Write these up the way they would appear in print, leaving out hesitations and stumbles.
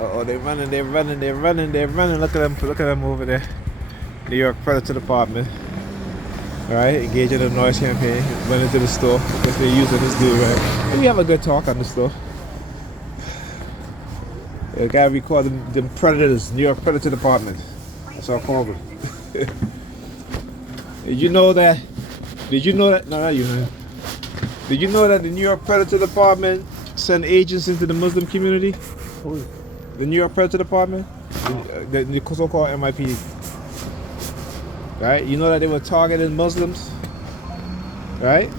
Oh, they're running. Look at them over there. New York Predator Department. All right, engaging in a noise campaign. Went into the store. I guess they're using this dude, right? And we have a good talk on the store. The guy recording them Predators, New York Predator Department. That's what I call them. Did you know that? No, not you, man. Did you know that the New York Predator Department send agents into the Muslim community? The New York Predator Department? The so-called MIP. Right? You know that they were targeting Muslims? Right?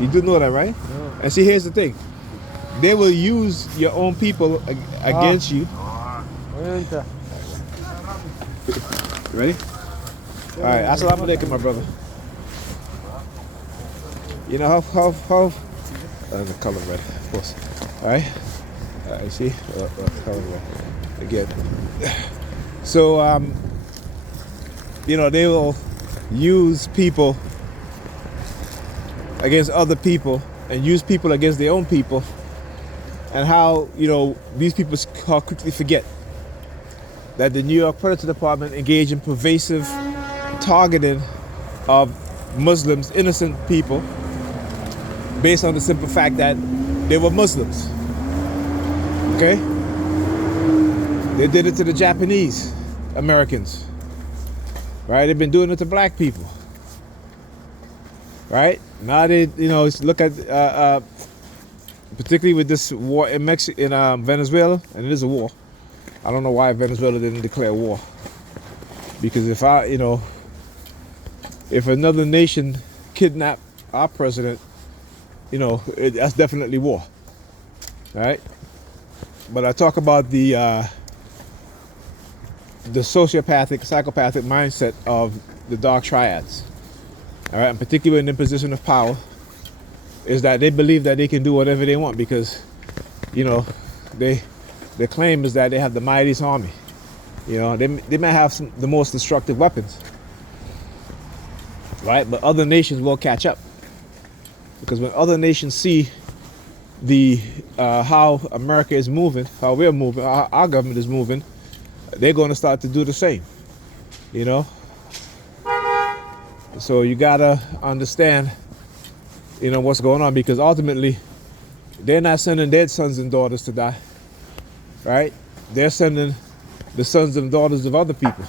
You do know that, right? Yeah. And see, here's the thing. They will use your own people against you. Ready? Alright, assalamu alaikum, my brother. You know how the color red, of course. Alright? See? Color red. Again. So, you know, they will use people against other people and use people against their own people, and how, you know, these people quickly forget that the New York Predator Department engaged in pervasive targeting of Muslims, innocent people, based on the simple fact that they were Muslims. Okay? They did it to the Japanese Americans. Right? They've been doing it to black people. Right? Now they, you know, look at, particularly with this war in Venezuela, and it is a war. I don't know why Venezuela didn't declare war. Because if another nation kidnapped our president, you know, that's definitely war. Right? But I talk about the sociopathic, psychopathic mindset of the dark triads. All right, and particularly in the position of power, is that they believe that they can do whatever they want because, you know, their claim is that they have the mightiest army. You know, they may have the most destructive weapons, right? But other nations will catch up, because when other nations see how America is moving, how we're moving, how our government is moving, they're going to start to do the same. You know. So you gotta understand, you know, what's going on, because ultimately they're not sending their sons and daughters to die, right? They're sending the sons and daughters of other people.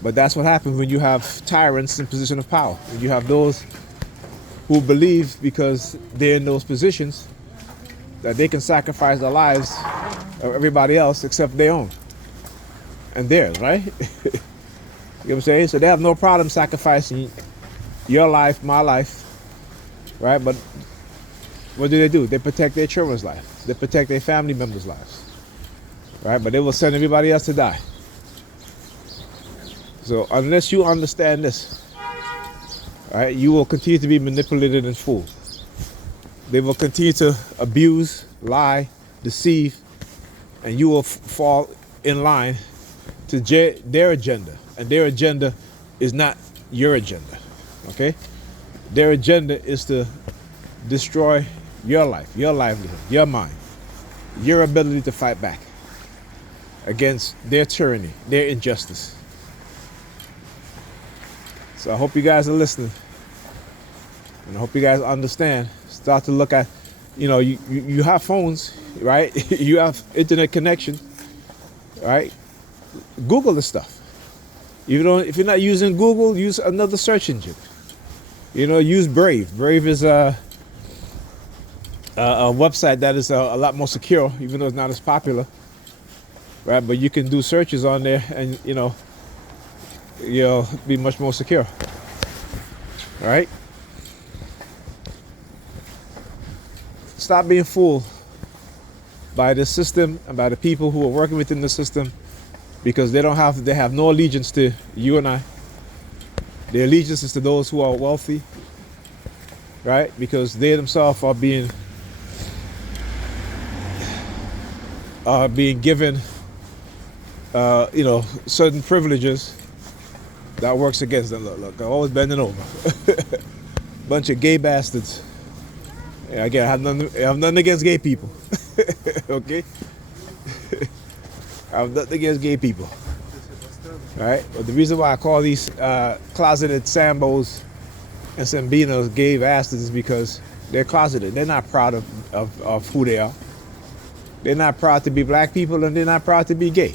But that's what happens when you have tyrants in position of power. When you have those who believe, because they're in those positions, that they can sacrifice the lives of everybody else except their own and theirs, right? You know what I'm saying? So they have no problem sacrificing your life, my life, right? But what do? They protect their children's life. They protect their family members' lives, right? But they will send everybody else to die. So unless you understand this, right, you will continue to be manipulated and fooled. They will continue to abuse, lie, deceive, and you will fall in line to their agenda. And their agenda is not your agenda, okay? Their agenda is to destroy your life, your livelihood, your mind, your ability to fight back against their tyranny, their injustice. So I hope you guys are listening. And I hope you guys understand. Start to look at, you know, you have phones, right? You have internet connection, right? Google this stuff. If you're not using Google, use another search engine. You know, use Brave. Brave is a website that is a lot more secure, even though it's not as popular, right? But you can do searches on there, and you'll be much more secure. All right? Stop being fooled by the system and by the people who are working within the system, because they have no allegiance to you and I. Their allegiance is to those who are wealthy, right? Because they themselves are being given, certain privileges that works against them. Look, I'm always bending over. Bunch of gay bastards, Again, I have nothing against gay people. Okay? I have nothing against gay people. All right? But the reason why I call these closeted Sambos and Sambinos gay bastards is because they're closeted. They're not proud of who they are. They're not proud to be black people, and they're not proud to be gay.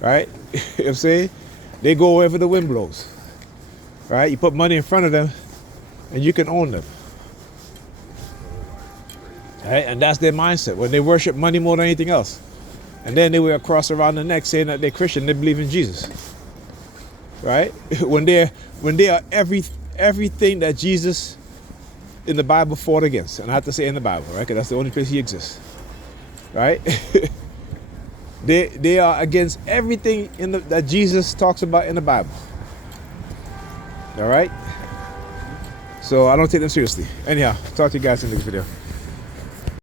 Right? You know what I'm saying? They go wherever the wind blows. Right? You put money in front of them, and you can own them. Right? And that's their mindset. When they worship money more than anything else. And then they wear a cross around the neck saying that they're Christian, they believe in Jesus. Right? When they are everything that Jesus in the Bible fought against. And I have to say in the Bible, right? Because that's the only place he exists. Right? They are against everything that Jesus talks about in the Bible. All right? So I don't take them seriously. Anyhow, talk to you guys in the next video.